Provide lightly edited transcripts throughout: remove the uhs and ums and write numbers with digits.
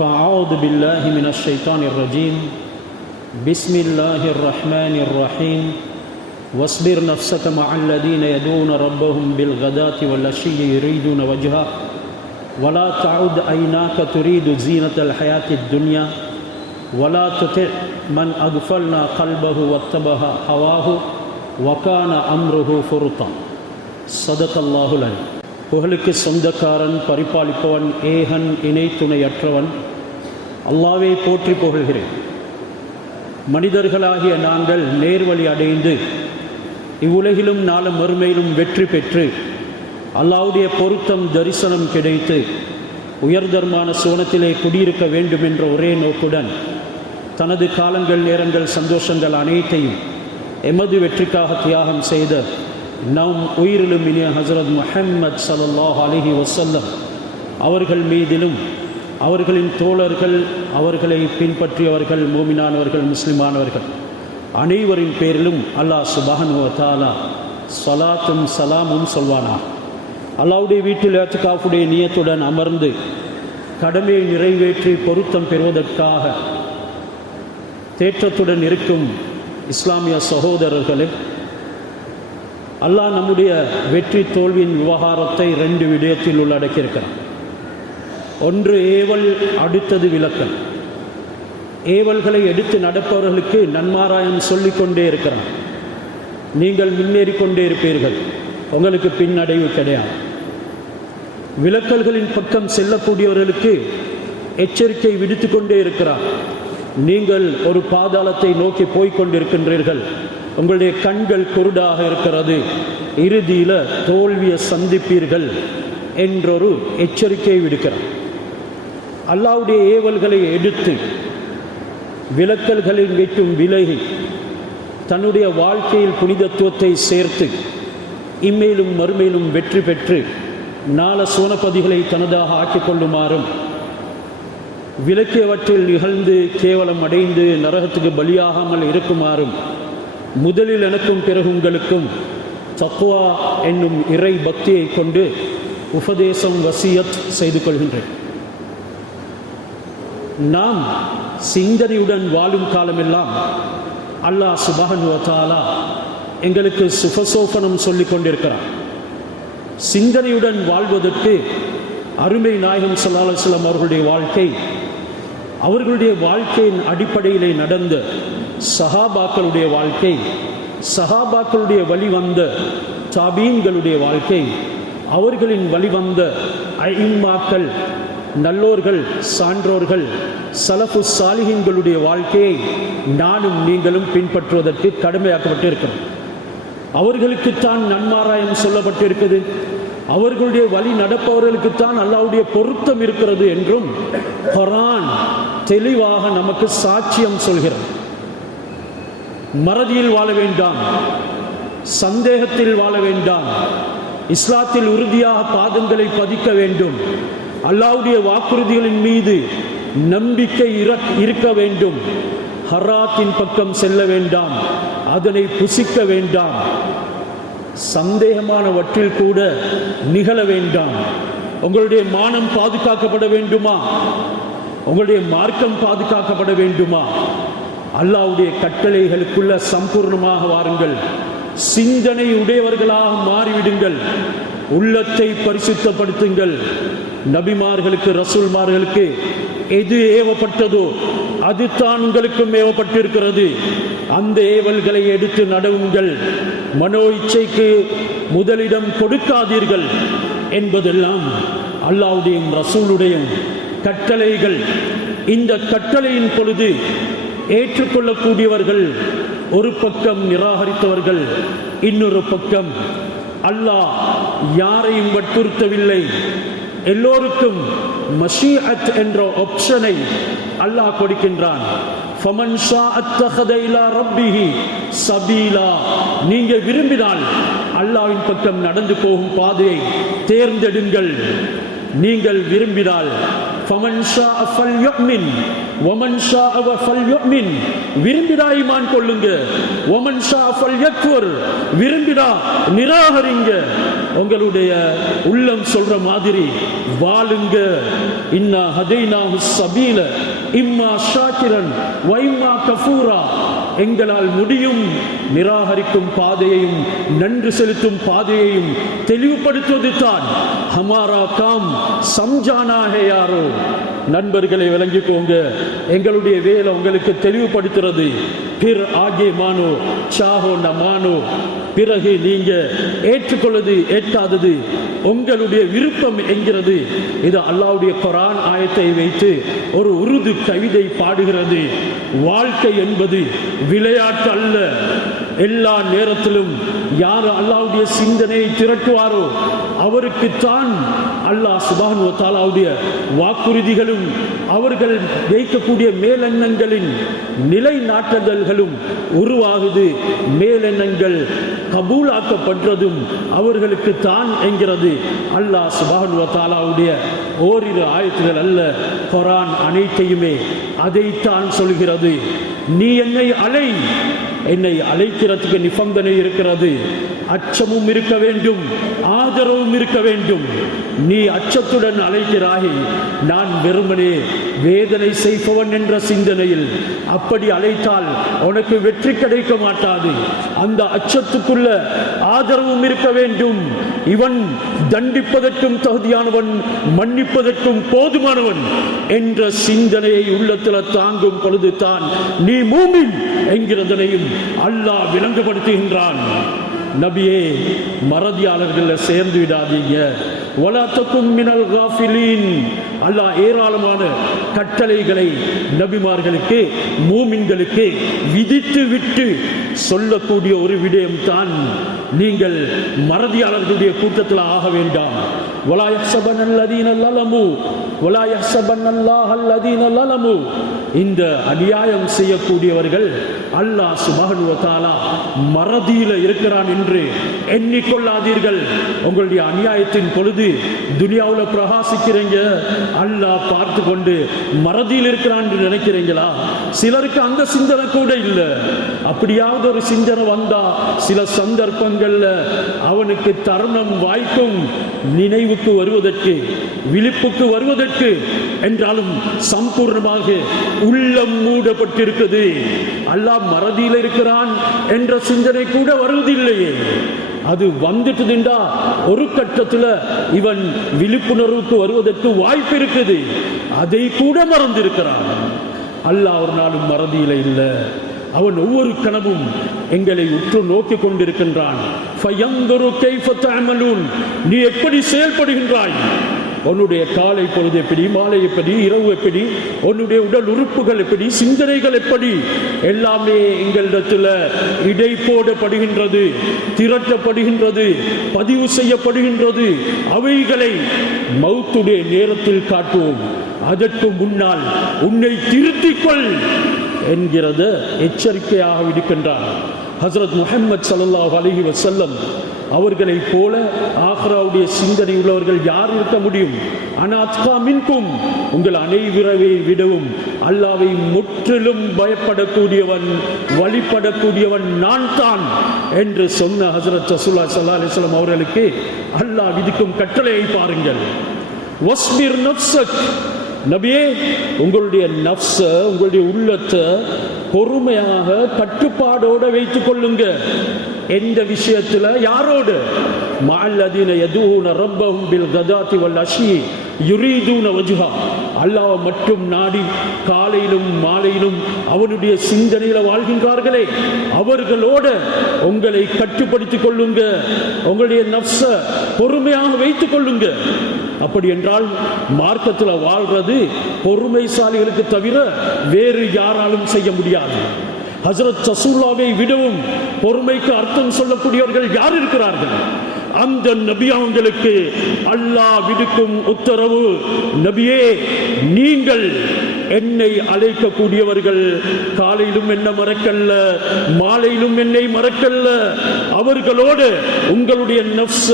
فأعوذ بالله من الشيطان الرجيم بسم الله الرحمن الرحيم واصبر نفسك مع الذين يدعون ربهم بالغداة والعشي يريدون وجهه ولا تعد عيناك تريد زينة الحياة الدنيا ولا تطع من أغفلنا قلبه واتبع هواه وكان أمره فرطا صدق الله العليم. புகழுக்கு சொந்தக்காரன், பரிபாலிப்பவன், ஏகன், இணை துணையற்றவன் அல்லாஹ்வை போற்றி புகழ்கிறேன். மனிதர்களாகிய நாங்கள் நேர்வழி அடைந்து இவ்வுலகிலும் நாளும் மறுமையிலும் வெற்றி பெற்று அல்லாஹ்வுடைய பொருத்தம் தரிசனம் கிடைத்து உயர்தரமான சுவனத்திலே குடியிருக்க வேண்டும் என்ற ஒரே நோக்குடன் தனது காலங்கள், நேரங்கள், சந்தோஷங்கள் அனைத்தையும் எமது வெற்றிக்காக தியாகம் செய்த நம் உயிரிலும் இனிய ஹஸரத் முஹம்மது ஸல்லல்லாஹு அலைஹி வஸல்லம் அவர்கள் மீதிலும் அவர்களின் தோழர்கள், அவர்களை பின்பற்றியவர்கள், மூமினானவர்கள், முஸ்லிமானவர்கள் அனைவரின் பேரிலும் அல்லாஹ் சுப்ஹானஹு வ தஆலா ஸலாத்தும் சலாமும் சொல்வானா. அல்லாஹ்வுடைய வீட்டில் இஅ்திகாஃபுடைய நியத்துடன் அமர்ந்து கடமையை நிறைவேற்றி பொருத்தம் பெறுவதற்காக தேற்றத்துடன் இருக்கும் இஸ்லாமிய சகோதரர்களே, அல்லாஹ் நம்முடைய வெற்றி தோல்வியின் விவகாரத்தை 2 விடயத்தில் உள்ளடக்கியிருக்கிறார். ஒன்று ஏவல், அடுத்தது விலக்கல். ஏவல்களை எடுத்து நடப்பவர்களுக்கு நன்மாராயம் சொல்லிக்கொண்டே இருக்கிறார். நீங்கள் முன்னேறி கொண்டே இருப்பீர்கள், உங்களுக்கு பின்னடைவு கிடையாது. விலக்கல்களின் பக்கம் செல்லக்கூடியவர்களுக்கு எச்சரிக்கை விடுத்து கொண்டே இருக்கிறார். நீங்கள் ஒரு பாதாளத்தை நோக்கி போய்கொண்டிருக்கின்றீர்கள், உங்களுடைய கண்கள் குருடாக இருக்கிறது, இறுதியில் தோல்வியை சந்திப்பீர்கள் என்றொரு எச்சரிக்கை விடுக்கிறார். அல்லாஹ்வுடைய ஏவல்களை எடுத்து விலக்கல்களில் விட்டும் விலகி தன்னுடைய வாழ்க்கையில் புனிதத்துவத்தை சேர்த்து இம்மையிலும் மறுமையிலும் வெற்றி பெற்று நாள சோனபதிகளை தனதாக ஆக்கிக் கொள்ளுமாறும், விலக்கியவற்றில் நிகழ்ந்து கேவலம் அடைந்து நரகத்துக்கு பலியாகாமல் இருக்குமாறும் முதலில் எனக்கும் பிறகு உங்களுக்கும் தக்வா என்னும் இறை பக்தியை கொண்டு உபதேசம், வசியத் செய்து கொள்கின்றேன். நாம் சிந்தனையுடன் வாழும் காலமெல்லாம் அல்லாஹ் சுப்ஹானஹு வ தஆலா எங்களுக்கு சுபசோபனம் சொல்லிக் கொண்டிருக்கிறார். சிந்தனையுடன் வாழ்வதற்கு அருமை நாயகம் ஸல்லல்லாஹு அலைஹி வஸல்லம் அவர்களுடைய வாழ்க்கை, அவர்களுடைய வாழ்க்கையின் அடிப்படையிலே நடந்த சஹாபாக்களுடைய வாழ்க்கை, சஹாபாக்களுடைய வழிவந்த தாபீன்களுடைய வாழ்க்கை, அவர்களின் வழிவந்த அஇம்மாக்கள், நல்லோர்கள், சான்றோர்கள், சலஃபு சாலிஹீன்களுடைய வாழ்க்கையை நானும் நீங்களும் பின்பற்றுவதற்கு கடமையாக்கப்பட்டிருக்கிறோம். அவர்களுக்குத்தான் நன்மாராயம் சொல்லப்பட்டிருக்குது, அவர்களுடைய வழி நடப்பவர்களுக்குத்தான் அல்லாஹ்வுடைய பொருத்தம் இருக்கிறது என்றும் குர்ஆன் தெளிவாக நமக்கு சாட்சியம் சொல்கிறது. மறதியில் வாழ வேண்டாம், சந்தேகத்தில் வாழ வேண்டாம், இஸ்லாத்தில் உறுதியாக பாதங்களை பதிக்க வேண்டும், அல்லாஹ்வுடைய வாக்குறுதிகளின் மீது நம்பிக்கை இருக்க வேண்டும், ஹராத்தின் பக்கம் செல்ல வேண்டாம், அதனை புசிக்க வேண்டாம், சந்தேகமானவற்றில் கூட நிகழ வேண்டாம். உங்களுடைய மானம் பாதுகாக்கப்பட வேண்டுமா? உங்களுடைய மார்க்கம் பாதுகாக்கப்பட வேண்டுமா? அல்லாஹ்வுடைய கட்டளைகளுக்குள்ள சம்பூர்ணமாக வாருங்கள். சிந்தனை உடையவர்களாக மாறிவிடுங்கள். உள்ளத்தை பரிசுத்தப்படுத்துங்கள். நபிமார்களுக்கு, ரசூல்மார்களுக்கு எது ஏவப்பட்டதோ அதுதான் உங்களுக்கும் ஏவப்பட்டிருக்கிறது. அந்த ஏவல்களை எடுத்து நடவுங்கள். மனோ இச்சைக்கு முதலிடம் கொடுக்காதீர்கள் என்பதெல்லாம் அல்லாஹ்வுடைய ரசூலுடைய கட்டளைகள். இந்த கட்டளையின் பொழுது ஏற்றுக்கொள்ளக்கூடியவர்கள் ஒரு பக்கம், நிராகரித்தவர்கள் இன்னொரு பக்கம். அல்லாஹ் யாரையும் வற்புறுத்தவில்லை. எல்லோருக்கும் மஷீஅத் என்ற ஆப்ஷனை அல்லாஹ் கொடுக்கின்றான். ஃபமன் ஷாஅ அத்தஹத இலா ரப்பிஹி சபீலா. நீங்க விரும்பினால் அல்லாஹ்வின் பக்கம் நடந்து போகும் பாதையை தேர்ந்தெடுங்கள். நீங்கள் விரும்பினால் ஃபமன் ஷாஅ ஃபல்யுமின் வமன் ஷாஅ ஃபல்யுமின், விரும்பினா ஈமான் கொள்ளுங்க. வமன் ஷாஅ ஃபல்யக்ஃபுர், விரும்பினா நிராகரிங்க. உங்களுடைய உள்ளம் சொல்ற மாதிரி வாழுங்க. இன்னா ஹதைனாஹு ஸபீல இம்மா ஷாக்கிரன் வ இம்மா கஃபூரா. எங்களால் முடியும் நிராகரிக்கும் பாதையையும் நன்றி செலுத்தும் பாதையையும் தெளிவுபடுத்துவது தான். ஹமாரா காம் சம்ஜானா ஹே யாரோ. நண்பர்களை விளங்கிக்கோங்க, எங்களுடைய வேலை உங்களுக்கு தெளிவுபடுத்துறது. பிற ஆகே மானோ சாஹோ ந மானோ. பிறகு நீங்க ஏற்றுக்கொள்வது ஏற்காதது உங்களுடைய விருப்பம் என்கிறது. இது அல்லாஹ்வுடைய குர்ஆன் ஆயத்தை வைத்து ஒரு உருது கவிதை பாடுகிறது. வாழ்க்கை என்பது விளையாட்டு அல்ல. எல்லா நேரத்திலும் யார் அல்லாஹ்வுடைய சிந்தனையை திரட்டுவாரோ அவருக்குத்தான் அல்லாஹ் சுப்ஹானஹு வ தஆலாவுடைய வாக்குறுதிகளும் அவர்கள் வைக்கக்கூடிய மேலெண்ணங்களின் நிலைநாட்டுதல்களும் உருவாகுது. மேலெண்ணங்கள் கபூலாக்கப்படுறதும் அவர்களுக்கு தான் என்கிறது அல்லாஹ் சுப்ஹானஹு வ தஆலாவுடைய ஓரிரு ஆயத்துகள் அல்ல, குர்ஆன் அனைத்தையுமே அதைத்தான் சொல்கிறது. நீ என்னை அலை, என்னை அழைக்கிறதுக்கு நிபந்தனை இருக்கிறது. அச்சமும் இருக்க வேண்டும், ஆதரவும் இருக்க வேண்டும். நீ அச்சத்துடன் அழைக்கிறாய், நான் வெறுமனே வேதனை செய்பவன் என்ற சிந்தனையில் அப்படி அழைத்தால் உனக்கு வெற்றி கிடைக்க மாட்டாது. அந்த அச்சத்துக்குள்ள ஆதரவும் இருக்க வேண்டும். இவன் தண்டிப்பதற்கும் தகுதியானவன், மன்னிப்பதற்கும் போதுமானவன் என்ற சிந்தனையை உள்ளத்தில் தாங்கும் பொழுது தான் நீ மூமின் என்கிறதனையும் அல்லாஹ் விளங்குபடுத்துகின்றான். நபியே, மறதியாளர்கள் சேர்ந்து விடாதீங்க. வலா தகும் மினல் காஃபிலீன். அல்லாஹ் ஏராளமான கட்டளைகளை நபிமார்களுக்கு மூமின்களுக்கு விதித்து விட்டு சொல்லக்கூடிய ஒரு விடயம் தான் நீங்கள் மறதியாளர்களுடைய கூட்டத்தில் ஆக வேண்டாம். வலா யஹ்ஸபன்னல்லதீன லலமு வலா யஹ்ஸபன்னல்லாஹல்லதீன லலமு. இந்த அநியாயம் செய்யக்கூடியவர்கள் அல்லாஹ் சுப்ஹானஹு வ தஆலா மறதியில இருக்கிறான் என்று எண்ணிக்கொள்ளாதீர்கள். உங்களுடைய அநியாயத்தின் பொழுது துனியாவில் பிரகாசிக்கிறீங்க, அல்லாஹ் பார்த்து கொண்டு மறதியில் இருக்கிறான் என்று நினைக்கிறீங்களா? சிலருக்கு அந்த சிந்தனை கூட இல்லை. அப்படியாவது ஒரு சிந்தனை வந்தா சில சந்தர்ப்பங்கள்ல அவனுக்கு தருணம் வாய்க்கும் நினைவுக்கு வருவதற்கு, விழிப்புக்கு வருவதற்கு. என்றாலும் சம்பூர்ணமாக உள்ளம் மூடப்பட்டிருக்கிறது. அல்லாஹ் மறதியில் இருக்கிறான் என்ற சிந்தனை கூட வருவதில்லையே. அது வந்துட்டுதுண்டா ஒரு கட்டத்தில் இவன் விழிப்புணர்வுக்கு வருவதற்கு வாய்ப்பு இருக்குது. அதை கூட மறந்திருக்கிறான். அல்லாஹ் ஒரு நாளும் மறதியில இல்லை. அவன் ஒவ்வொரு கனவும் எங்களை உற்று நோக்கி கொண்டிருக்கின்றான். நீ எப்படி செயல்படுகின்றாய்? உன்னுடைய காலை பொழுது எப்படி, மாலை எப்படி, இரவு எப்படி, உன்னுடைய உடல் உறுப்புகள் எப்படி, சிந்தனைகள் எப்படி, எல்லாமே எங்களிடத்தில் இடை போடப்படுகின்றது, திரட்டப்படுகின்றது, பதிவு செய்யப்படுகின்றது. அவைகளை மௌத்துடைய நேரத்தில் காட்டுவோம். அதற்கு முன்னால் உன்னை திருத்திக் கொள் என்கிறத எச்சரிக்கையாக விடுக்கின்றார். ஹஜ்ரத் முஹம்மது ஸல்லல்லாஹு அலைஹி வஸல்லம் அவர்களை போல ஆக்ராவுடைய சிந்தனை உள்ளவர்கள் யார் இருக்க முடியும்? அனாத்கா மின்கும், உங்கள் அனைவரை விடவும் அல்லாஹ்வை முற்றிலும் பயப்படக்கூடியவன், வழிபடக்கூடியவன் நான் தான் என்று சொன்ன ஹஜ்ரத் ரசூலுல்லாஹி ஸல்லல்லாஹு அலைஹி வஸல்லம் அவர்களுக்கு அல்லாஹ் விதிக்கும் கட்டளையை பாருங்கள். வஸ்பிர் நஃப்ஸக், நபியே உங்களுடைய நஃப்ஸ, உங்களுடைய உள்ளத்தை பொறுமையாக கட்டுப்பாடோடு வைத்துக் கொள்ளுங்க. எந்த விஷயத்துல? யாரோடு? மஅல்லதீன யதூன ரப்பஹும் பில் கதாத்தி வல் அஷி யுரீதுன வஜ்ஹா. அல்லாஹ் மட்டும் நாடி காலையிலும் மாலையிலும் அவனுடைய சிந்தனையில வாழ்கின்றார்களே, அவர்களோடு உங்களை கட்டுப்படுத்திக் கொள்ளுங்க. உங்களுடைய நஃப்ஸ பொறுமையாக வைத்துக் கொள்ளுங்க. அப்படி என்றால் மார்க்கத்தில் வாழ்றது பொறுமைசாலிகளுக்கு தவிர வேறு யாராலும் செய்ய முடியாது. ஹஜ்ரத் ரசூலுல்லாஹ்வை விடவும் பொறுமைக்கு அர்த்தம் சொல்லக்கூடியவர்கள் யார் இருக்கிறார்கள்? அந்த நபி அவங்களுக்கு அல்லாஹ் விடுக்கும் உத்தரவு, நபியே நீங்கள் என்னை அழைக்கக்கூடியவர்கள் காலையிலும் என்ன மறக்கல்ல, மாலையிலும் என்னை மறக்கல்ல. அவர்களோடு உங்களுடைய நஃப்ஸ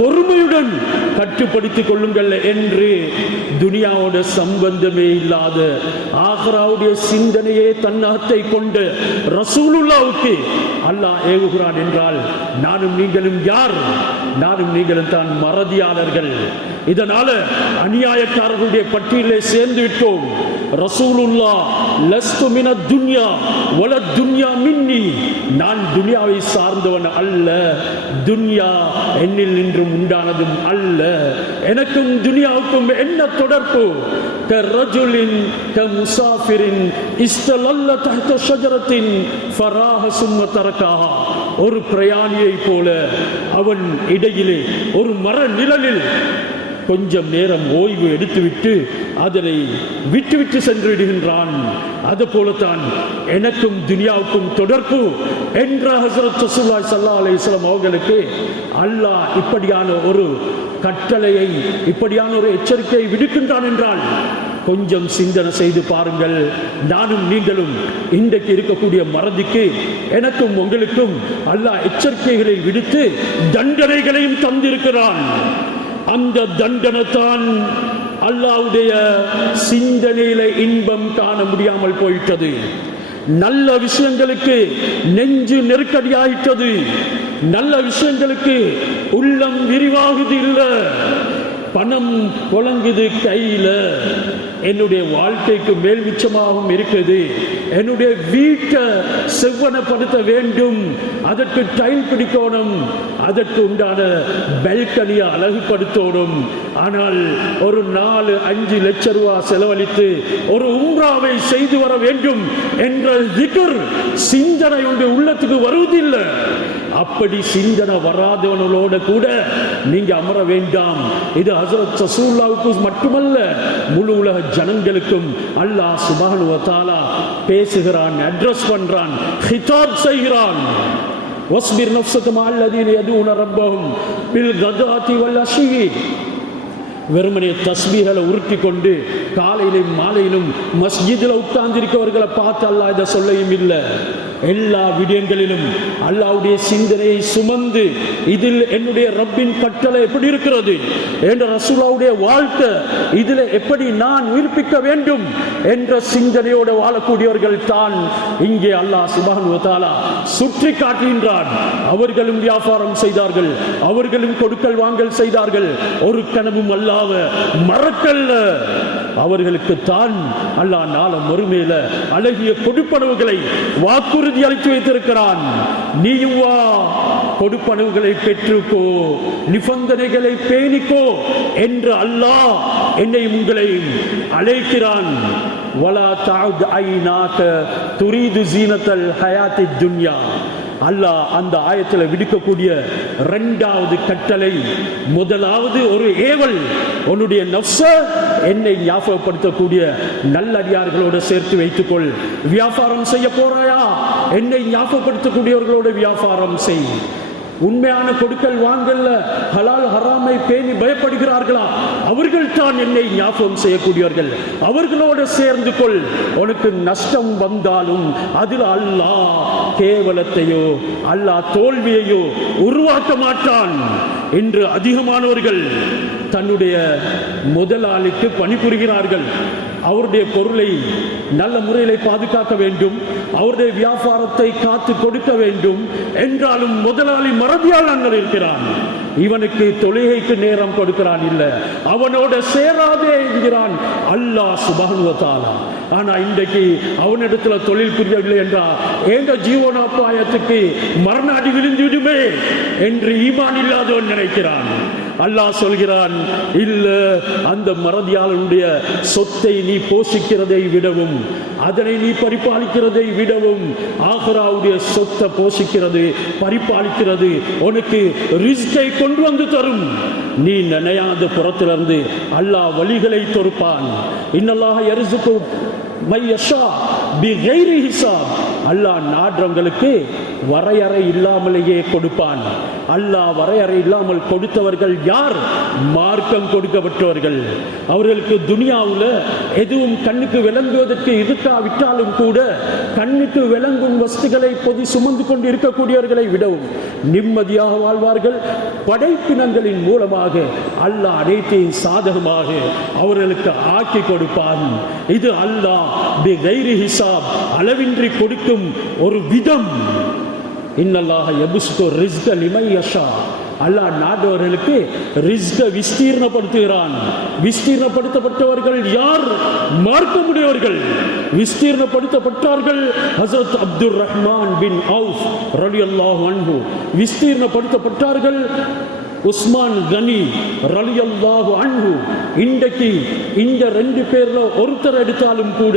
பொறுமையுடன் கட்டுப்படுத்திக் கொள்ளுங்கள் என்று துனியாவோட சம்பந்தமே இல்லாத ஆக்ராவுடைய சிந்தனையே தன்னகத்தை கொண்டு ரசூலுல்லாஹ்வுக்கு அல்லாஹ் ஏவுகிறான் என்றால் நானும் நீங்களும் யார்? நானும் நீங்களும் தான் மறதியாளர்கள். இதனால அநியாயக்காரர்களுடைய பட்டியலை சேர்ந்து விட்டோம். ரசூலுல்லாஹ் லஸ்து மினத் துன்யா வல துன்யா மின்னி, நான் துன்யாவை சார்ந்தவன் அல்ல, துன்யா என்னில் நின்றும் உண்டானதும் அல்ல. எனக்கும் துன்யாவுக்கும் என்ன தொடர்பு? கரஜுலின் கமுசாஃபிரின் இஸ்தலல்ல தஹ்த ஷஜரத்தின் ஃபராஹ சும்ம தரகாஹா, ஒரு பிரயாணியை போல அவன் இடையிலே ஒரு மர நிழலில் கொஞ்சம் நேரம் ஓய்வு எடுத்துவிட்டு அதனை விட்டுவிட்டு சென்று விடுகின்றான். அது போலத்தான் எனக்கும் துனியாவுக்கும் தொடர்பு என்ற ஹஸரத் ரசூலுல்லாஹி ஸல்லல்லாஹு அலைஹி வஸல்லம் அவர்களுக்கு அல்லாஹ் இப்படியான ஒரு கட்டளையை, இப்படியான ஒரு எச்சரிக்கையை விடுக்கின்றான் என்றால் கொஞ்சம் சிந்தனை செய்து பாருங்கள். நானும் நீங்களும் இன்றைக்கு இருக்கக்கூடிய மறதிக்கு எனக்கும் உங்களுக்கும் அல்லாஹ் எச்சரிக்கைகளை விடுத்து தண்டனைகளையும் தந்திருக்கிறான். அந்த தண்டனைத்தான் அல்லாஹ்வுடைய சிந்தனையில இன்பம் காண முடியாமல் போயிட்டது. நல்ல விஷயங்களுக்கு நெஞ்சு நெருக்கடியாயிட்டது. நல்ல விஷயங்களுக்கு உள்ளம் விரிவாகுது இல்லை, பணம் புழங்குது கையில. என்னுடைய வாழ்க்கைக்கு மேல் மிச்சமாகவும் இருக்குது. என்னுடைய வீட்டை செவ்வனப்படுத்த வேண்டும், அதற்கு டைல் பிடிக்கணும், அதற்கு உண்டான பெல்கனியை அழகுபடுத்தணும். ஆனால் ஒரு 4-5 லட்சம் ரூபாய் செலவழித்து ஒரு உம்ராவை செய்து வர வேண்டும் என்ற திக்ர் சிந்தனை உங்க உள்ளத்துக்கு வருவதில்லை. அப்படி சிந்தனை வராதவனோட கூட நீங்க அமர வேண்டாம். இது ஹஸரத் ரசூலுல்லாஹ்வுக்கு மட்டுமல்ல, முழு உலக ஜனங்களுக்கும் அல்லாஹ் சுப்ஹானஹு வ தஆலா பேசுகிறான், அட்ரஸ் பண்றான், ஹிதாப் செய்கிறான். வஸ்பிர் நஃப்ஸக மஅல்லதீன யதுன ரப்பஹும் பில் கதாதி வல் அஷி. வெறுமனே தஸ்பீஹ்களை உருட்டி கொண்டு காலையிலும் மாலையிலும் மஸ்ஜிதில் உட்கார்ந்திருக்கவர்களை பார்த்து அல்லாஹ் இதை சொல்லவும் இல்லை. எல்லா விடயங்களிலும் அல்லாஹ்வுடைய சிந்தனையை சுமந்து இதில் என்னுடைய ரப்பின் கட்டளை எப்படி இருக்கிறது, என்ற ரசூலுல்லாஹ்வுடைய வாழ்க்கை இதில் எப்படி நான் உயிர்ப்பிக்க வேண்டும் என்ற சிந்தனையோடு வாழக்கூடியவர்கள் தான் இங்கே அல்லாஹ் சுப்ஹானஹு வ தஆலா சுற்றி காட்டுகின்றான். அவர்களும் வியாபாரம் செய்தார்கள், அவர்களும் கொடுக்கல் வாங்கல் செய்தார்கள், ஒரு கனவும் அல்லாஹ் மறக்கல்ல. அவர்களுக்கு தான் அல்லாஹ் நாள மறுமையில அழகிய கொடுப்பனவுகளை வாக்குறுதி அளித்து வைத்திருக்கிறான். நீயும் வா, கொடுப்பனவுகளை பெற்றுக்கோ, நிபந்தனைகளை பேணிக்கோ என்று அல்லாஹ் என்னை உங்களை அழைக்கிறான். வலா தஅத் ஐனாக துரீது ஜீனத்தல் ஹயாத்தித் துன்யா. அல்லாஹ் அந்த ஆயத்தில் விடுக்கக்கூடிய 2வது கட்டளை, முதலாவது ஒரு ஏவல், உன்னுடைய நஃப்ஸ என்னை ஞாபகப்படுத்தக்கூடிய நல்லடியார்களோடு சேர்த்து வைத்துக்கொள். வியாபாரம் செய்ய போறாயா, என்னை ஞாபகப்படுத்தக்கூடியவர்களோடு வியாபாரம் செய். உண்மையான கொடுக்கல் வாங்கல்ல ஹலால் ஹராமை பேணி பயப்படுகிறார்களா, அவர்கள் தான் என்னை ஞாபகம் செய்யக்கூடியவர்கள், அவர்களோடு சேர்ந்து கொள். உனக்கு நஷ்டம் வந்தாலும் அதில் அல்லாஹ் கேவலத்தையோ அல்லாஹ் தோல்வியையோ உருவாக்க மாட்டான். இன்று அதிகமானவர்கள் தன்னுடைய முதலாளிக்கு பணிபுரிகிறார்கள். அவருடைய பொருளை நல்ல முறையில் பாதுகாக்க வேண்டும், அவருடைய வியாபாரத்தை காத்து கொடுக்க வேண்டும் என்றாலும் முதலாளி மறதியாளர்கள் இருக்கிறான். இவனுக்கு தொழுகைக்கு நேரம் கொடுக்கிறான் இல்ல, அவனோட சேராதே என்கிறான் அல்லாஹ் சுப்ஹானஹு வ தஆலா. ஆனா இன்றைக்கு அவனிடத்துல தொழில் புரியவில்லை என்றால் எங்க ஜீவனோபாயத்துக்கு மரண அடி விழுந்து விடுமே என்று ஈமான் இல்லாதவன் நினைக்கிறான். அல்லாஹ் சொல்கிறான், இல்ல, அந்த மறதியாளனுடைய சொத்தை நீ போஷிக்கிறதை விடவும், அதனை நீ பரிபாலிக்கிறதை விடவும், ஆகிராவுடைய சொத்தை போஷிக்கிறது பரிபாலிக்கிறது உனக்கு ரிஸ்கை கொண்டு வந்து தரும். நீ நினையாத புறத்திலிருந்து அல்லாஹ் வழிகளை தொடுப்பான். இன்னல்லாஹ யர்ஸுகு மையஷா பிகைரி ஹிசாப். அல்லாஹ் நாடுறவங்களுக்கு வரையறை இல்லாமலேயே கொடுப்பான். அல்லாஹ் வரையறை இல்லாமல் கொடுத்தவர்கள் யார்? மார்க்கம் கொடுக்கப்பட்டவர்கள். அவர்களுக்கு துனியாவில் எதுவும் கண்ணுக்கு விளங்குவதற்கு இருக்காவிட்டாலும் கூட கண்ணுக்கு விளங்கும் வஸ்துகளை பொதி சுமந்து கொண்டு இருக்கக்கூடியவர்களை விடவும் நிம்மதியாக வாழ்வார்கள். படைப்பினங்களின் மூலமாக அல்லாஹ் அனைத்தையும் சாதகமாக அவர்களுக்கு ஆக்கி கொடுப்பான். இது அல்லாஹ் பிகைரி ஹிசாப், அளவின்றி கொடுக்கும் ஒரு விதம். இன்னல்லாஹ யபுஸ்து ரிஸ்க லிமன் யஷா. அல்லாஹ் நாட்டவர்களுக்கு ரிஸ்கை விஸ்தீர்ணப்படுத்துகிறான். விஸ்தீர்ணப்படுத்தப்பட்டவர்கள் யார்? மார்க்கமுடையவர்கள். விஸ்தீர்ணப்படுத்தப்பட்டார்கள் ஹஸரத் அப்துர் ரஹ்மான் பின் அவுஃப் ரலியல்லாஹு அன்ஹு. விஸ்தீர்ணப்படுத்தப்பட்டார்கள் உஸ்மான் கனி ரலியல்லாஹு அன்ஹு. இன்றைக்கு இந்த 2 பேர்ல ஒருத்தர் எடுத்தாலும் கூட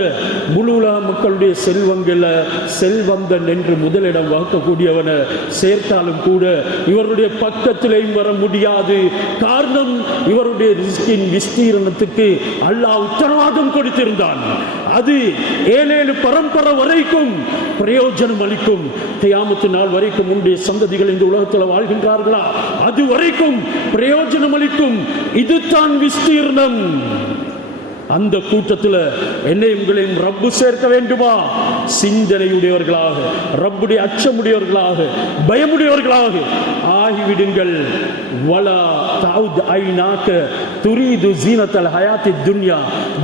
முழு உலக மக்களுடைய செல்வங்களை செல்வந்தன் என்று முதலிடம் வகுக்கக்கூடியவனை சேர்த்தாலும் கூட இவருடைய பக்கத்திலேயும் வர முடியாது. காரணம், இவருடைய ரிஸ்கின் விஸ்தீரணத்துக்கு அல்லாஹ் உத்தரவாதம் கொடுத்திருந்தான். அது 7 பரம்பரை வரைக்கும் பிரயோஜனம் அளிக்கும். கியாமத்து நாள் வரைக்கும் உன்னுடைய சந்ததிகள் இந்த உலகத்தில் வாழ்கின்றார்களா அது வரைக்கும் பிரயோஜனம் அளிக்கும். இதுதான் விஸ்தீர்ணம். அந்த கூட்டத்தில் என்னை உங்களையும் ரப்பு சேர்க்க வேண்டுமா? சிந்தனையுடையவர்களாக, ரப்புடைய அச்சமுடையவர்களாக, பயமுடையவர்களாக ஆகிவிடுங்கள். வலா தவுத் ஐநாக்க துரீது ஜீனத்தல் ஹயாத்தி துன்யா.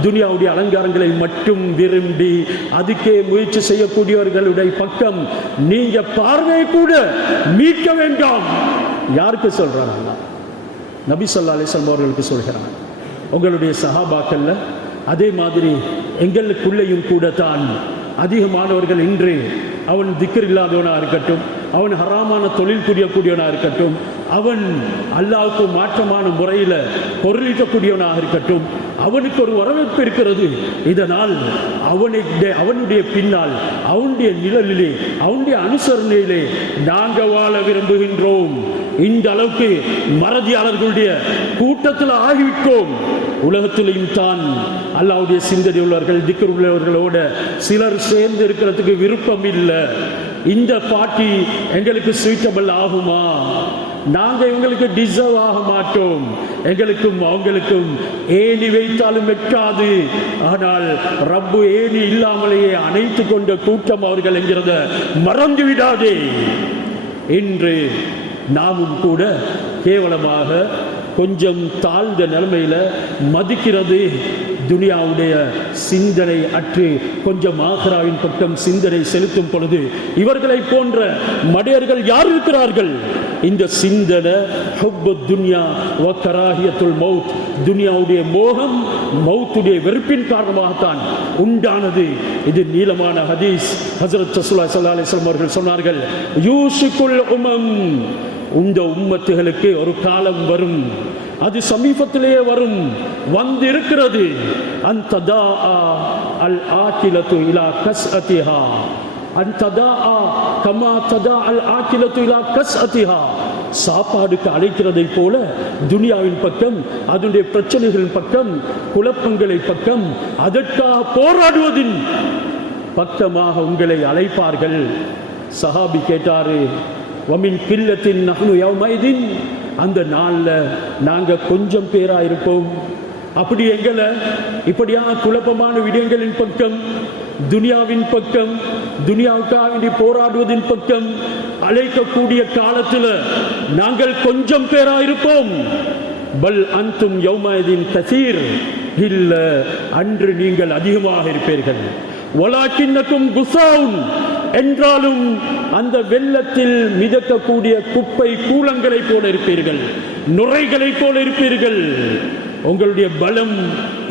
துன்யாவுடைய அலங்காரங்களை மட்டும் விரும்பி அதுக்கே முயற்சி செய்யக்கூடியவர்களுடைய பக்கம் நீங்க பார்வை கூட மீட்க வேண்டாம். யாருக்கு சொல்றாங்க? நபி ஸல்லல்லாஹு அலைஹி வஸல்லம் அவர்களுக்கு சொல்கிறாங்க. உங்களுடைய சஹாபாக்கள்ல அதே மாதிரி எங்களுக்குள்ளேயும் கூட தான் அதிகமானவர்கள் இன்று அவன் திக்ர் இல்லாதவனா இருக்கட்டும், அவன் ஹராமான தொழில் புரியக்கூடியவனா இருக்கட்டும், அவன் அல்லாஹ்வுக்கு மாற்றமான முறையில் பொருளீட்டக்கூடியவனாக இருக்கட்டும், அவனுக்கு ஒரு வரவேற்பு இருக்கிறது. இதனால் அவனுடைய பின்னால், அவனுடைய நிழலிலே, அவனுடைய அனுசரணையிலே நாங்கள் வாழ விரும்புகின்றோம். இந்த அளவுக்கு மறதியாளர்களுடைய கூட்டத்தில் ஆகிவிட்டோம். உலகத்திலையும் தான் அல்லாஹ்வுடைய சிந்தனை உள்ளவர்கள், திக்ர் உள்ளவர்களோட சிலர் சேர்ந்து இருக்கிறதுக்கு விருப்பம் இல்லை. இந்த பார்ட்டி எங்களுக்கு சூட்டபிள் ஆகுமா? நாங்கள் இவங்களுக்கு டிசர்வ் ஆக மாட்டோம். எங்களுக்கும் அவங்களுக்கும் ஏணி வைத்தாலும் வெட்டாது. ஆனால் ரப்பு ஏணி இல்லாமலேயே அணைத்து கொண்ட கூட்டம் அவர்கள் என்கிறத மறந்து விடாதே. இன்று நாமும் கூட கேவலமாக கொஞ்சம் தாழ்ந்த நிலைமையில மதிக்கிறது. துனியாவுடைய சிந்தனை அற்று கொஞ்சம் ஆக்ராவின் பக்கம் சிந்தனை செலுத்தும் பொழுது இவர்களை போன்ற மடையர்கள் யார் இருக்கிறார்கள்? இந்த சிந்தனை ஹுப்பு துன்யா வ கராஹியத்துல் மௌத், துனியாவுடைய மோகம் மௌத்துடைய வெறுப்பின் காரணமாகத்தான் உண்டானது. இது நீளமான ஹதீஸ். ஹஜ்ரத் ரசூலுல்லாஹி ஸல்லல்லாஹு அலைஹி வஸல்லம் அவர்கள் சொன்னார்கள், யூஷிகுல் உமம், இந்த உம்மத்துகளுக்கு ஒரு காலம் வரும், அது சமீபத்திலேயே வரும், வந்து இருக்கிறது. அன்ததா அல் ஆகிலத்து இலா கஸ்அதிஹா, அன்ததா கமா ததா அல் ஆகிலத்து இலா கஸ்அதிஹா. சாப்பாடுக்கு அழைக்கிறதை போல துனியாவின் பக்கம், அதனுடைய பிரச்சனைகளின் பக்கம், குழப்பங்களை பக்கம், அதற்காக போராடுவதின் பக்கமாக உங்களை அழைப்பார்கள். சஹாபி கேட்டாரு, வமின் கில்லத்தின் நஹ்னு யௌமைதின், அந்த நாளில் நாங்கள் கொஞ்சம் பேராக இருப்போம். அப்படி எங்களை இப்படியா குழப்பமான விடயங்களின் பக்கம், துனியாவின் பக்கம், துனியாவுக்காக போராடுவதின் பக்கம் அழைக்கக்கூடிய காலத்தில் நாங்கள் கொஞ்சம் பேராக இருப்போம். பல் அன்தும் யௌமைதின் கசீர், இல்ல அன்று நீங்கள் அதிகமாக இருப்பீர்கள். வலாக்கின்னக்கும் குஸாவுன், என்றாலும் அந்த வெள்ளத்தில் மிதக்கக்கூடிய குப்பை கூலங்களை போல இருப்பீர்கள், நுரைகளை போல இருப்பீர்கள். உங்களுடைய பலம்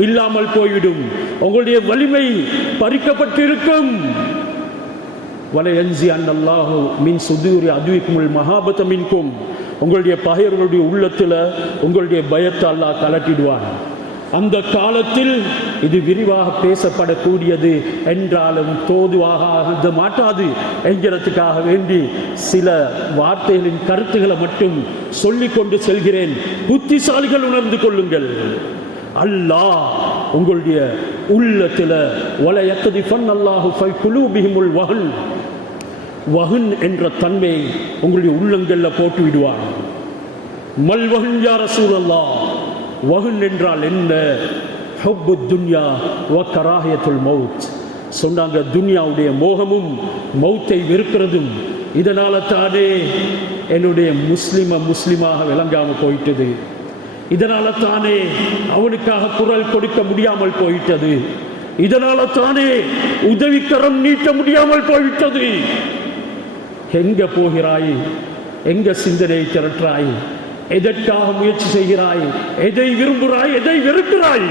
இல்லாமல் போய்விடும், உங்களுடைய வலிமை பறிக்கப்பட்டிருக்கும். வலையன்சி அன்னல்லாஹு மின் சுதூரி அதுவிக்குமுல் மஹாபத மின்கும், உங்களுடைய பகையர்களுடைய உள்ளத்தில் உங்களுடைய பயத்தை அல்லாஹ் கலட்டிடுவான். அந்த காலத்தில் இது விரிவாக பேசப்படக்கூடியது என்றாலும் தோதுவாக மாட்டாது என்கிறதுக்காக வேண்டி சில வார்த்தைகளின் கருத்துக்களை மட்டும் சொல்லிக் கொண்டு செல்கிறேன். புத்திசாலிகள் உணர்ந்து கொள்ளுங்கள். அல்லாஹ் உங்களுடைய உள்ளத்தில் வஹன் என்ற தன்மை உங்களுடைய உள்ளங்களில் போட்டு விடுவான். மல்வஹன் யா ரசூலல்லாஹ், வஹன் என்றால் என்ன? ஹுப்பு துன்யா வ கராஹியத்துல் மௌத். சொன்னாங்க, துன்யாவுடைய மோகமும் மௌத்தை வெறுக்கிறதும். இதனால தானே என்னுடைய முஸ்லிமாக விளங்காமல் போயிட்டது. இதனால தானே அவனுக்காக குரல் கொடுக்க முடியாமல் போயிட்டது. இதனால தானே உதவிக்கரம் நீட்ட முடியாமல் போய்விட்டது. எங்க போகிறாய்? எங்க சிந்தனை திரட்டாய்? எதற்காக முயற்சி செய்கிறாய், எதை விரும்புகிறாய், எதை வெறுக்கிறாய்?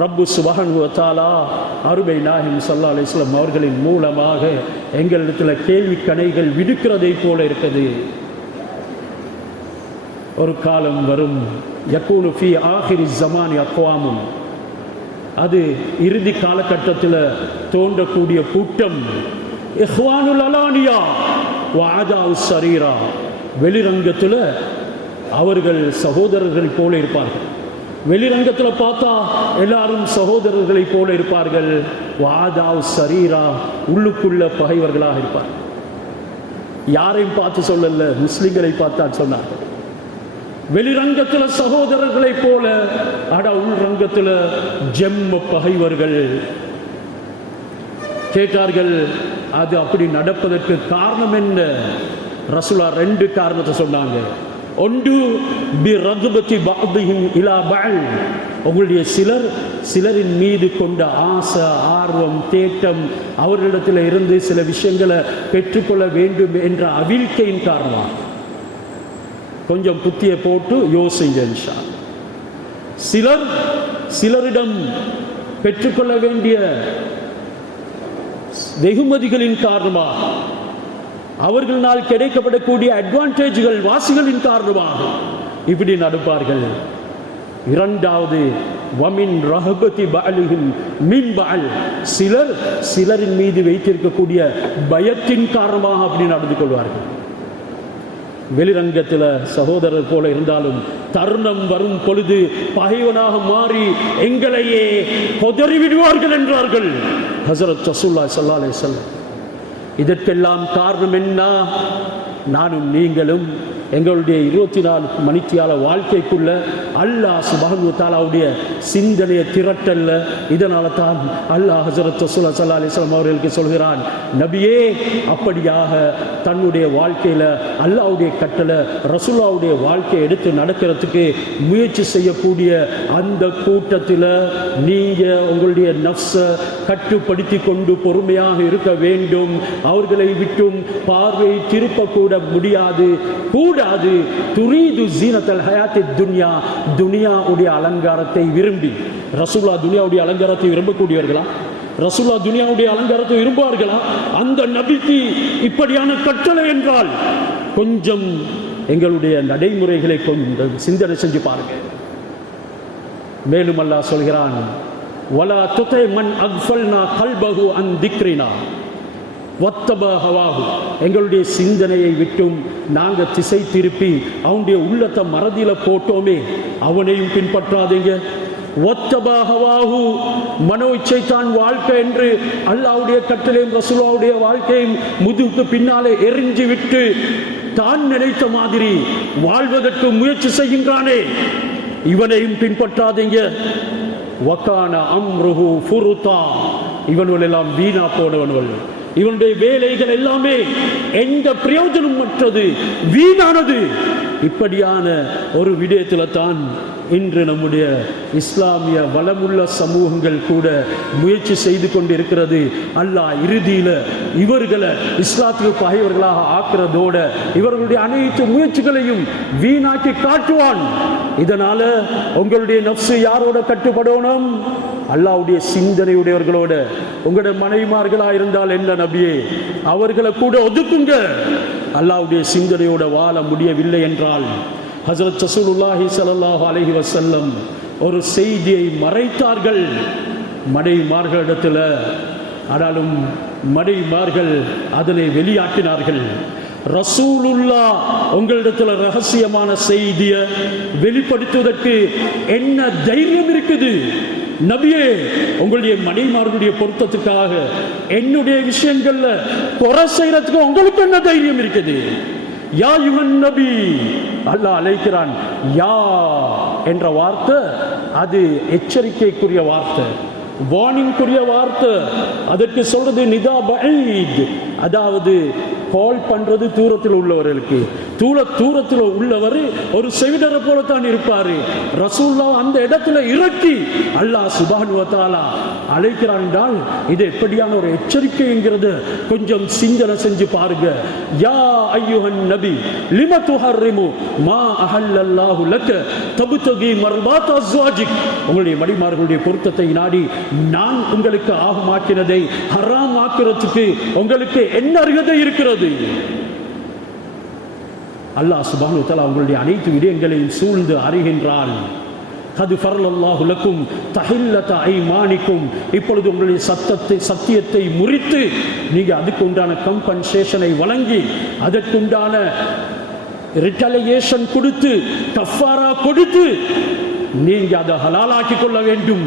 ரப்பு சுப்ஹானஹு வ தஆலா அருமை நாயகம் ஸல்லல்லாஹு அலைஹி வஸல்லம் அவர்களின் மூலமாக எங்களிடத்தில் கேள்வி கணைகள் விடுக்கிறதை போல இருக்குது. ஒரு காலம் வரும், யகூனு ஃபீ ஆஹிரி ஸமானி அக்வாமுன், அது இறுதி காலகட்டத்தில் தோன்றக்கூடிய கூட்டம், இஹ்வானுல் அலானியா வ அதாஉ ஸரீரா, வெளிரங்கத்தில் அவர்கள் சகோதரர்கள் போல இருப்பார்கள். வெளிரங்கத்தில் பார்த்தா எல்லாரும் சகோதரர்களை போல இருப்பார்கள். வாதாவ் சரீரா, உள்ளுக்குள்ள பகைவர்களாக இருப்பார்கள். யாரையும் பார்த்து சொல்லல, முஸ்லிம்களை பார்த்தா சொன்னார். வெளிரங்கத்தில் சகோதரர்களை போல, அட உள்ரங்கத்தில் ஜெம்ம பகைவர்கள். கேட்டார்கள், அது அப்படி நடப்பதற்கு காரணம் என்ன? ரசூலா 2 காரணத்தை சொன்னாங்க. ஒன்று, பிரதுபதி பஅதிஹிம் இலா பஅல், உங்களுடைய சிலரின் மீது கொண்ட ஆசை, ஆர்வம், தேட்டம், அவர்களிடத்தில் இருந்து சில விஷயங்களை பெற்றுக்கொள்ள வேண்டும் என்ற அவிழ்க்கையின் காரணமாக. கொஞ்சம் புத்தியை போட்டு யோசிங்க. சிலரிடம் பெற்றுக்கொள்ள வேண்டிய வெகுமதிகளின் காரணமாக, அவர்களால் கிடைக்கப்படக்கூடிய அட்வான்டேஜ்கள், வாசிகளின் காரணமாக இப்படி நடப்பார்கள். இரண்டாவது, வமின் ரஹபதி பஅலிஹிம் மின் பஅல், சிலரின் மீது வைத்திருக்கக்கூடிய பயத்தின் காரணமாக அப்படி நடந்து கொள்வார்கள். வெளிரங்கத்தில் சகோதரர் போல இருந்தாலும் தருணம் வரும் பொழுது பகைவனாக மாறி எங்களையே கொதறி விடுவார்கள் என்றார்கள் ஹஸரத் ரசூலுல்லாஹி ஸல்லல்லாஹு அலைஹி வஸல்லம். இதற்கெல்லாம் காரணம் என்ன? நானும் நீங்களும் எங்களுடைய 24 மணித்தியால வாழ்க்கைக்குள்ள அல்லாஹ் சுப்ஹானஹு வ தஆலாவுடைய சிந்தனையை திரட்டல்ல. இதனால தான் அல்லாஹ் ஹஸரத் ரசூலுல்லாஹி ஸல்லல்லாஹு அலைஹி வஸல்லம் அவர்களுக்கு சொல்கிறான், நபியே, அப்படியாக தன்னுடைய வாழ்க்கையில அல்லாஹ்வுடைய கட்டளை, ரசூலுல்லாஹ்வுடைய வாழ்க்கையை எடுத்து நடக்கிறதுக்கு முயற்சி செய்யக்கூடிய அந்த கூட்டத்தில் நீங்க உங்களுடைய நஃப்ஸை கட்டுப்படுத்தி கொண்டு பொறுமையாக இருக்க வேண்டும். அவர்களை விட்டும் பார்வை திருப்பக்கூட முடியாது, கூடாது. துரீது ஜீனத்தல் ஹயாத்தி துன்யா, துனியாவுடைய அலங்காரத்தை விரும்பி. ரசூலுல்லாஹ் துனியாவுடைய அலங்காரத்தை விரும்பக்கூடியவர்களா? ரசூலுல்லாஹ் துனியாவுடைய அலங்காரத்தை விரும்புவார்களா? அந்த நபிக்கு இப்படியான கட்டளை என்றால் கொஞ்சம் எங்களுடைய நடைமுறைகளை கொஞ்சம் சிந்தனை செஞ்சு பாருங்க. மேலும் அல்லாஹ் சொல்கிறான், வலா துதை மன் அக்ஃபல்னா கல்பஹு அன் திக்ரினா வத்தப ஹவாஹு, எங்களுடைய சிந்தனையை விட்டும் நாங்கள் திசை திருப்பி அவனுடைய உள்ளத்தை மறதியில போட்டோமே, அவனையும் பின்பற்றாதீங்க. வத்தப ஹவாஹு, மனோ இச்சைத்தான் வாழ்க்கை என்று அல்லாஹ்வுடைய கட்டளையும் ரசூலுல்லாஹ்வுடைய வாழ்க்கையும் முதுகுக்கு பின்னாலே எரிஞ்சு விட்டு தான் நினைத்த மாதிரி வாழ்வதற்கு முயற்சி செய்கின்றானே, இவனையும் பின்பற்றாதீங்க. வகான அம்ருஹு ஃபுருதா, இவனுள் எல்லாம் வீணா போனவர்கள். இவனுடைய வேலைகள் எல்லாமே எந்த பிரயோஜனம் மற்றது, வீணானது. இப்படியான ஒரு விடயத்தில் தான் இன்று நம்முடைய இஸ்லாமிய வளமுள்ள சமூகங்கள் கூட முயற்சி செய்து கொண்டிருக்கிறது. அல்லாஹ் இறுதியில் இவர்களை இஸ்லாத்துக்கு பகைவர்களாக ஆக்குறதோட இவர்களுடைய அனைத்து முயற்சிகளையும் வீணாக்கி காட்டுவான். இதனால உங்களுடைய நஃப்ஸ் யாரோட கட்டுப்படணும்? அல்லாஹ்வுடைய சிந்தனையுடையவர்களோட. உங்களுடைய மனைவிமார்களா இருந்தால் என்ன நபியே, அவர்களை கூட ஒதுக்குங்க. அல்லாஹ்வுடைய சிந்தனையோட வாழ முடியவில்லை என்றால் ஹஸரத் ரசூலுல்லாஹி ஸல்லல்லாஹு அலைஹி வஸல்லம் ஒரு செய்தியை மறைத்தார்கள் மனைவிமார்களிடத்தில். ஆனாலும் மனைவிமார்கள் அதனை வெளியாக்கினார்கள். ரசூலுல்லாஹ் உங்களிடத்தில் ரகசியமான செய்தியை வெளிப்படுத்துவதற்கு என்ன தைரியம் இருக்குது? நபியே, உங்களுடைய மனைவிமார்களுடைய பொருத்தத்துக்காக என்னுடைய விஷயங்கள்ல குறை செய்யறதுக்கு உங்களுக்கு என்ன தைரியம் இருக்குது? யா யுஹன் நபி, அல்லாஹ் அழைக்கிறான். யா என்ற வார்த்தை அது எச்சரிக்கைக்குரிய வார்த்தை, வார்னிங்குரிய வார்த்தை. அதற்கு சொல்றது நிதா பஈத், அதாவது கால் பண்றது தூரத்தில் உள்ளவர்களுக்கு, தூரத்தில் உள்ளவர் ஒரு செவிடரை போலத்தான் இருப்பாரு. ரசூல்லா அந்த இடத்துல இறக்கி அல்லாஹ் சுப்ஹானஹு வ தஆலா அழைக்கிறான் என்றால் இது எப்படியான ஒரு எச்சரிக்கைங்கிறது கொஞ்சம் சிந்தனை செஞ்சு பாருங்க. யா அய்யுஹன் நபி லிம துஹர்ரிமு மா அஹல்லல்லாஹு லக தப்தகி மர்பாத் அஸ்வாஜிக். உங்களுடைய மடிமார்களுடைய பொருத்தத்தை நாடி நான் உங்களுக்கு ஆகுமாக்கினதை ஹராம் ஆக்கிறதுக்கு உங்களுக்கு என்ன அருகதை இருக்கிறது? அல்லாஹ் சுப்ஹானஹு வ தஆலா உங்களுடைய அனைத்து விடயங்களையும் சூழ்ந்து அறிகின்றான். கது ஃபரலல்லாஹு லக்கும் தஹில்லத ஐமானிக்கும். இப்பொழுது உங்களுடைய சத்தியத்தை முறித்து நீங்க அதுக்கு உண்டான கம்பன்சேஷனை வழங்கி அதற்குண்டான ரிட்டலியேஷன் கொடுத்து கஃபாரா கொடுத்து நீங்க அதை ஹலாலாக்கி கொள்ள வேண்டும்.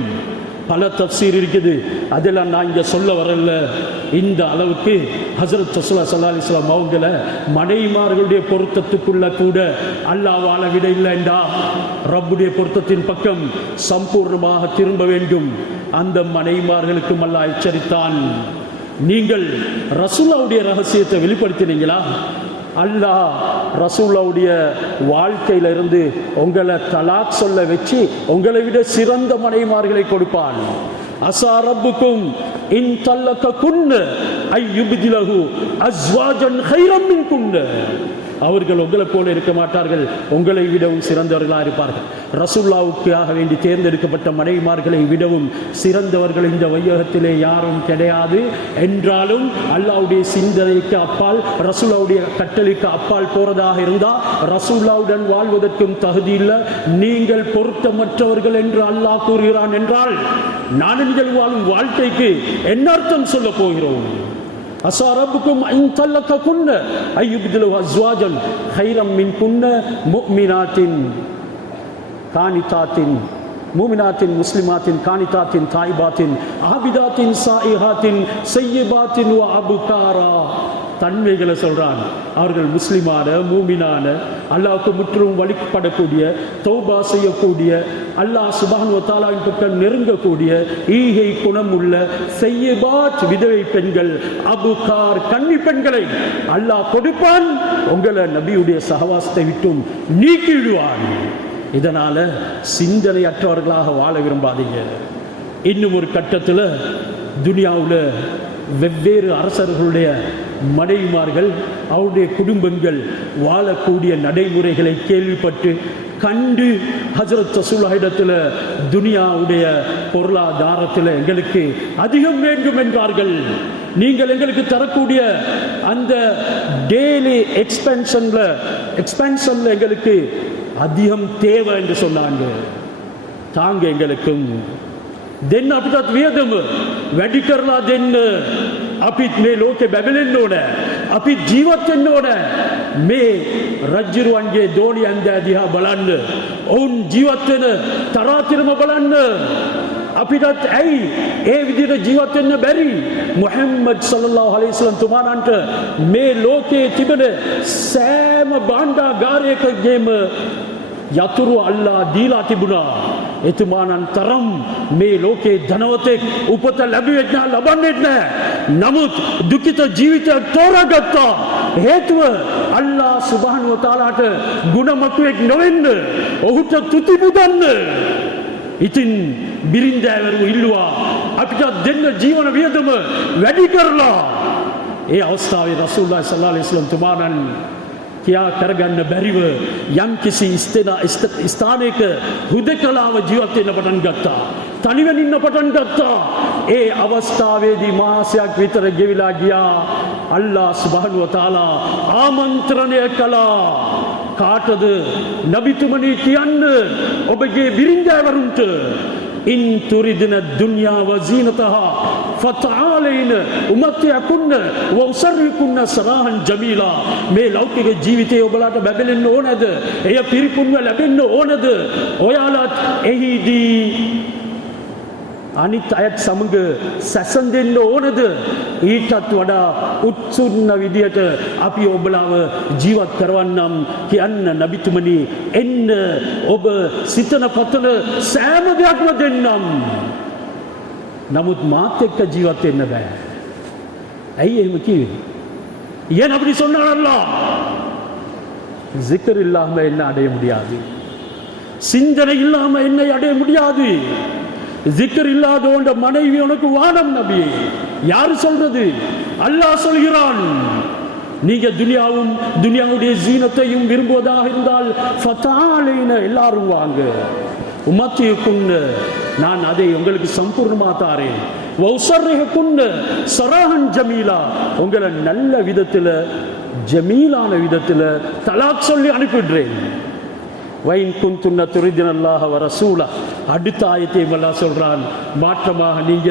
பல தஃசீர் இருக்குது, அதெல்லாம் நான் இங்கே சொல்ல வரல. இந்த அளவுக்கு ஹஸரத் ரசூலுல்லாஹி ஸல்லல்லாஹு அலைஹி வஸல்லம் அவங்கள மனைவிமார்களுடைய பொருத்தத்துக்குள்ள கூட அல்லாஹ்வால விட இல்லைண்டா ரப்புடைய பொருத்தத்தின் பக்கம் சம்பூர்ணமாக திரும்ப வேண்டும். அந்த மனைவிமார்களுக்கும் அல்லாஹ் எச்சரித்தான். நீங்கள் ரசூலுல்லாஹ்வுடைய ரகசியத்தை வெளிப்படுத்தினீங்களா? அல்லாஹ் ரசூலுல்லாஹ்வுடைய வாழ்க்கையில இருந்து உங்களை தலாக் சொல்ல வச்சு உங்களை விட சிறந்த மனைவிமார்களை கொடுப்பான். அஸா ரப்புக்கும் இன் தல்லககுன்ன அய்யுப்திலஹு அஸ்வாஜன் கைரம் மின்குன்ன. அவர்கள் உங்களை போல இருக்க மாட்டார்கள், உங்களை விடவும் சிறந்தவர்களாக இருப்பார்கள். ரசூலுல்லாஹ்வுக்காக வேண்டி தேர்ந்தெடுக்கப்பட்ட மனைவிமார்களை விடவும் சிறந்தவர்கள் இந்த வையகத்திலே யாரும் கிடையாது. என்றாலும் அல்லாஹ்வுடைய சிந்தனைக்கு அப்பால் ரசூலுல்லாஹ்வுடைய கட்டளைக்கு அப்பால் போறதாக இருந்தால் ரசூலுல்லாஹ்வுடன் வாழ்வதற்கும் தகுதி இல்லை. நீங்கள் பொருத்தமற்றவர்கள் என்று அல்லாஹ் கூறுகிறான் என்றால் நீங்கள் வாழும் வாழ்க்கைக்கு என்ன அர்த்தம் சொல்ல போகிறோம்? அஸா ரப்புக்கும் இன் தல்லககுன்ன அய்யுப்திலஹு அஸ்வாஜன் கைரம் மின்குன்ன முஃமினாத்தின் கானிதாத்தின் மூமினாத்தின் முஸ்லிமாத்தின் கானிதாத்தின் தாயிபாத்தின் ஆபிதாத்தின் சாயிஹாத்தின் சய்யிபாத்தின் வ அபுகாரா. தன்மைகளை சொல்றான். அவர்கள் முஸ்லிமான மூமினான அல்லாஹ்வுக்கு முற்றிலும் வழிபடக்கூடிய தௌபா செய்யக்கூடிய அல்லாஹ் சுப்ஹானஹு வ தஆலாவின் பக்கம் நெருங்கக்கூடிய ஈகை குணம் உள்ள சய்யிபாத் விதவை பெண்கள், அபுகார் கன்னி பெண்களை அல்லாஹ் கொடுப்பான். உங்களை நபியுடைய சஹவாசத்தை விட்டும் நீக்கி விடுவான். இதனால சிந்தனையற்றவர்களாக வாழ விரும்பாதீங்க. இன்னும் ஒரு கட்டத்தில் துனியாவில் வெவ்வேறு அரசர்களுடைய மனைவிமார்கள் அவருடைய குடும்பங்கள் வாழக்கூடிய நடைமுறைகளை கேள்விப்பட்டு கண்டு ஹஜ்ரத் ரசூலுல்லாஹ் இடத்துல துனியாவுடைய பொருளாதாரத்தில் எங்களுக்கு அதிகம் வேண்டும் என்றார்கள். நீங்கள் எங்களுக்கு தரக்கூடிய அந்த டெய்லி எக்ஸ்பென்ஷன்ல எங்களுக்கு அதிகம் தேவை என்று சொன்னாங்க. தாங்க எங்களுக்கும் දෙන්න අපිටත් වියදම වැඩි කරලා දෙන්න. අපිත් මේ ලෝකේ බැබලෙන්න ඕන. අපිත් ජීවත් වෙන්න ඕන. මේ රජ්ජුරුවන්ගේ දෝණි ඇන්දෑ දිහා බලන්න. ඔවුන් ජීවත් වෙන තරාතිරම බලන්න. අපිටත් ඇයි ඒ විදිහට ජීවත් වෙන්න බැරි? මුහම්මද් සල්ලල්ලාහු අලයිහි වසල්ලම් තුමාණන්ට මේ ලෝකයේ තිබෙන සෑම භාණ්ඩාගාරයකගේම යතුරු අල්ලා දීලා තිබුණා. එතුමාණන් තරම් මේ ලෝකේ ධනවතෙක් උපත ලැබුවෙත් නැහැ, ලබන්නේත් නැහැ. නමුත් දුකිත ජීවිතයක් තෝරාගත්තා. හේතුව අල්ලා සුබ්හානහු වතාලාට ගුණමතුවෙක් නොවෙන්න, ඔහුට තුති පුදන්න. ඉතින් බිරින්දෑවරු ඉල්ලුවා අපිට දෙන්න ජීවන වියදම වැඩි කරලා. ඒ අවස්ථාවේ රසූලුල්ලාහි සල්ලල්ලාහු අලයිහි වසල්ලම් තුමාණන් කියා කරගන්න බැරිව යම් කිසි ස්ථානයක හුදකලාව ජීවත් වෙන්න පටන් ගත්තා. තනිවෙන් ඉන්න පටන් ගත්තා. ඒ අවස්ථාවේදී මාසයක් විතර ගෙවිලා ගියා. අල්ලාහ් සුබ්හානහු වතාලා ආමන්ත්‍රණය කළා. කාටද? නබිතුමනි කියන්න ඔබගේ බිරින්දෑවරුන්ට ඉන් තුරිදින දුන්යා වසීනතහා ෆතආලයින උමත්තියකුන්න වඋසරිකුන්න සරාහන් ජමීලා. මේ ලෞකික ජීවිතය ඔබලාට බැබලෙන්න ඕනද? එය පිරිපුන්ව ලැබෙන්න ඕනද? ඔයාලත් එහිදී අනිත් අයත් සමග සැසඳෙන්න ඕනද? ඊටත් වඩා උත්සුන්න විදියට අපි ඔබලාව ජීවත් කරවන්නම් කියන්න නබිතුමනි, එන්න ඔබ සිතන පතන සෑම දෙයක්ම දෙන්නම්. නමුත් මාත් එක්ක ජීවත් වෙන්න බෑ. ඇයි එහෙම කිව්වේ? ஏன் அப்படி சொன்னார் அல்லாஹ்? ஜிக்ர் இல்லாம என்ன அடைய முடியாது, சிந்தனை இல்லாம என்னை அடைய முடியாது. ஜிக்ர் இல்லாத மனைவி உனக்கு வானம் நபியே. யாரு சொல்றது? அல்லாஹ் சொல்கிறான். நீங்க துனியாவும் துனியாவுடைய ஜீனத்தையும் விரும்புவதாக இருந்தால் எல்லாரும் வாங்க, உமத்தியக்குன்னு நான் அதை உங்களுக்கு சம்பூர்ணமா தாரேன். ஜமீலா, உங்களை நல்ல விதத்துல ஜமீலான விதத்துல தலாக் சொல்லி அனுப்பிடுறேன். அடுத்த ஆயத்தையும் அல்லாஹ் சொல்றான், மாற்றமாக நீங்க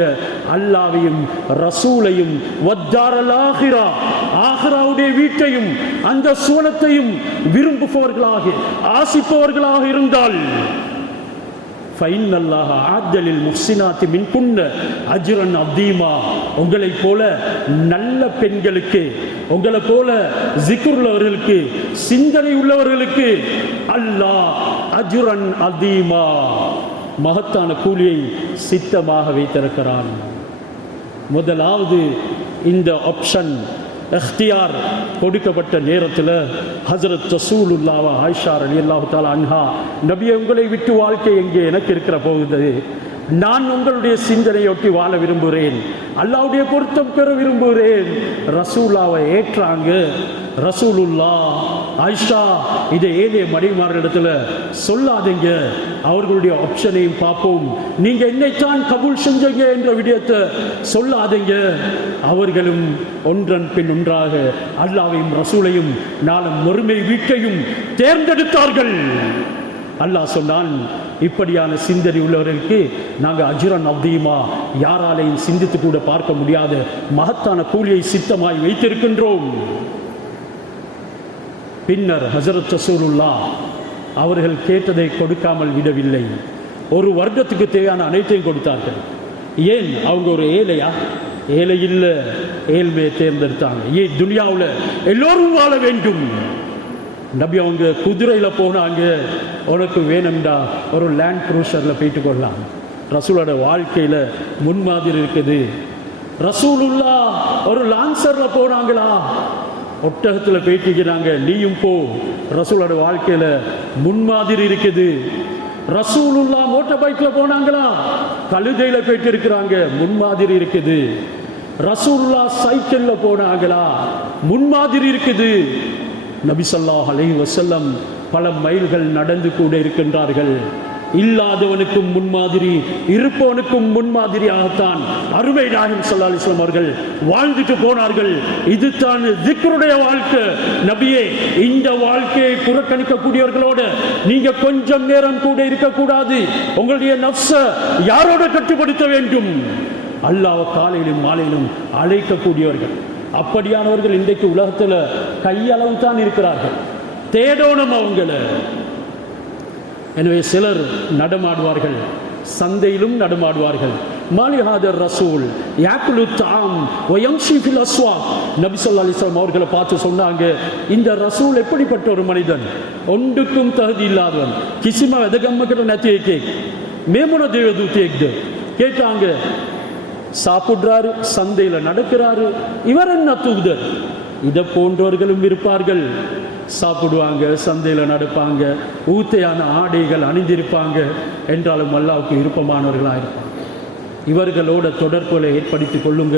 அல்லாஹ்வையும் ரசூலையும் ஆகிராவுடைய வீட்டையும் அந்த சுவனத்தையும் விரும்புபவர்களாக ஆசிப்பவர்களாக இருந்தால் உங்களை போல நல்ல பெண்களுக்கு, உங்களை போல ஜிக்ர் உள்ளவர்களுக்கு, சிந்தனை உள்ளவர்களுக்கு அல்லாஹ் அஜ்ரன் அதீமா, மகத்தான கூலியை சித்தமாக வைத்திருக்கிறான். முதலாவது இந்த ஆப்ஷன் இख्तियार கொடுக்கப்பட்ட நேரத்தில் ஹஜ்ரத் ரசூலுல்லாஹ் ஆயிஷா ரலியல்லாஹு தஆலா அன்ஹா, நபியே உங்களை விட்டு வாழ்க்கை எங்கே எனக்கு இருக்கிற போகுது, நான் உங்களுடைய சிந்தனையொட்டி வாழ விரும்புகிறேன், அல்லாஹ்வுடைய பொருத்தம் பெற விரும்புகிறேன். ரசூலாவை ஏற்றாங்க. ரசூலுல்லாஹ் ஆயிஷா, இதை ஏனைய மனைவிமார்களிடத்துல சொல்லாதீங்க, அவர்களுடைய ஆப்ஷனையும் பார்ப்போம், நீங்க என்னைத்தான் கபூல் செஞ்சீங்க என்ற விடயத்தை சொல்லாதீங்க. அவர்களும் ஒன்றன் பின் ஒன்றாக அல்லாஹ்வையும் ரசூலையும் நாளும் மறுமை வீட்டையும் தேர்ந்தெடுத்தார்கள். அல்லாஹ் சொன்னான், இப்படியான சிந்தனை உள்ளவர்களுக்கு நாங்கள் அஜ்ரன் அதீமா, யாராலையும் சிந்தித்து கூட பார்க்க முடியாத மகத்தான கூலியை சித்தமாய் வைத்திருக்கின்றோம். பின்னர் ஹஜ்ரத் ரசூலுல்லாஹ் அவர்கள் கேட்டதை கொடுக்காமல் விடவில்லை. ஒரு வருடத்துக்கு தேவையான அனைத்தையும் கொடுத்தார்கள். ஏன்? அவங்க ஒரு ஏழையா? ஏழை இல்லை, ஏழ்மையை தேர்ந்தெடுத்தாங்க. ஏன்? துனியாவில் எல்லோரும் வாழ வேண்டும். நபி அவங்க குதிரையில போனாங்க. உனக்கு வேணும்டா ஒரு லேண்ட் க்ரூசர்ல போயிட்டு கொள்ளலாம். ரசூலோட வாழ்க்கையில முன்மாதிரி இருக்குது. ரசூலுல்லாஹ் ஒரு லான்சர்ல போனாங்களா? ஒட்டகத்துல போயிட்டு நீயும் போ. ரசூலோட வாழ்க்கையில முன்மாதிரி இருக்குது. ரசூலுல்லாஹ் மோட்டார் பைக்ல போனாங்களா? கழுதையில போயிட்டு இருக்கிறாங்க, முன்மாதிரி இருக்குது. ரசூலுல்லாஹ் சைக்கிள்ல போனாங்களா? முன்மாதிரி இருக்குது. நபி ஸல்லல்லாஹு அலைஹி வஸல்லம் பல மைல்கள் நடந்து கூட இருக்கின்றார்கள். இல்லாதவனுக்கும் முன்மாதிரி, இருப்பவனுக்கும் முன்மாதிரியாகத்தான் அருமை நாயகம் ஸல்லல்லாஹு அலைஹி வஸல்லம் அவர்கள் வாழ்ந்துட்டு போனார்கள். இதுதான் திக்ருடைய வாழ்க்கை. நபியே, இந்த வாழ்க்கையை புறக்கணிக்கக்கூடியவர்களோட நீங்க கொஞ்சம் நேரம் கூட இருக்கக்கூடாது. உங்களுடைய நஃப்ஸ யாரோட கட்டுப்படுத்த வேண்டும்? அல்லாஹ் காலையிலும் மாலையிலும் அழைக்கக்கூடியவர்கள். அப்படியானவர்கள் இன்றைக்கு உலகத்துல கையளவு தான் இருக்கிறார்கள். தேடணும் அவங்கள. எனவே சிலர் நடமாடுவார்கள், சந்தையிலும் நடமாடுவார்கள். மாலிஹாதர் ரசூல் யாக்குலு தாம் வயம்ஷி ஃபில் அஸ்வாக். நபி ஸல்லல்லாஹு அலைஹி வஸல்லம் அவர்களை பார்த்து சொன்னாங்க, இந்த ரசூல் எப்படிப்பட்ட ஒரு மனிதன்? ஒன்றுக்கும் தகுதி இல்லாதவன். கிசிமா எதகம்மக்கிற நத்தியை கேக் மேமுன தேவதூத்தி கேட்டாங்க. சாப்பிடுறாரு, சந்தையில நடக்கிறாரு, இவர் என்ன தூதர்? இதை போன்றவர்களும் இருப்பார்கள். சாப்பிடுவாங்க, சந்தையில நடப்பாங்க, ஊத்தையான ஆடைகள் அணிந்திருப்பாங்க. என்றாலும் அல்லாஹ்வுக்கு விருப்பமானவர்களாக இருப்பாங்க. இவர்களோட தொடர்புகளை ஏற்படுத்திக் கொள்ளுங்க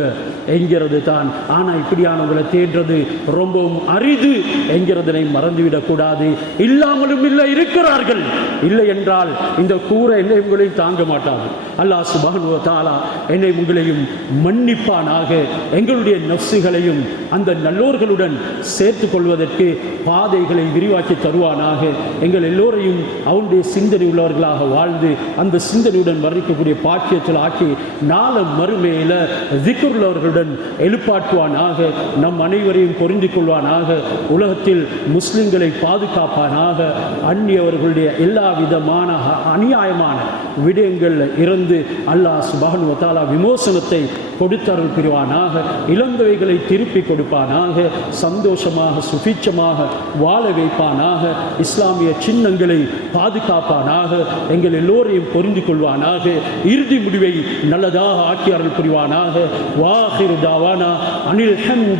என்கிறது தான். ஆனால் இப்படியானவங்களை தேடுறது ரொம்பவும் அரிது என்கிறதனை மறந்துவிடக்கூடாது. இல்லாமலும் இல்லை, இருக்கிறார்கள். இல்லை என்றால் இந்த கூரை என்னை உங்களையும் தாங்க மாட்டாது. அல்லாஹ் சுப்ஹானஹு வ தஆலா என்னை உங்களையும் மன்னிப்பானாக. எங்களுடைய நஃப்ஸுகளையும் அந்த நல்லோர்களுடன் சேர்த்து கொள்வதற்கு பாதைகளை விரிவாக்கி தருவானாக. எங்கள் எல்லோரையும் அவனுடைய சிந்தனை உள்ளவர்களாக வாழ்ந்து அந்த சிந்தனையுடன் வர்ணிக்கக்கூடிய பாக்கியத்தில் ஆக்கி நாளும் மறுமையில திக்ருள்ளவர்களுடன் எழுப்பாட்டுவானாக. நம் அனைவரையும் பொருந்திக் கொள்வானாக. உலகத்தில் முஸ்லிம்களை பாதுகாப்பானாக. அந்நியவர்களுடைய எல்லா விதமான அநியாயமான விடயங்கள் இருந்து அல்லாஹ் சுப்ஹானஹு வ தஆலா விமோசனத்தை கொடுத்தருள் புரிவானாக. இழந்தவைகளை திருப்பி கொடுப்பானாக. சந்தோஷமாக சுபிட்சமாக வாழ வைப்பானாக. இஸ்லாமிய சின்னங்களை பாதுகாப்பானாக. எங்கள் எல்லோரையும் பொருந்திக் கொள்வானாக. இறுதி முடிவை நல்லதாக ஆக்கி அருள் புரிவானாக. வாஹிரு தாவானா அனில் ஹம்து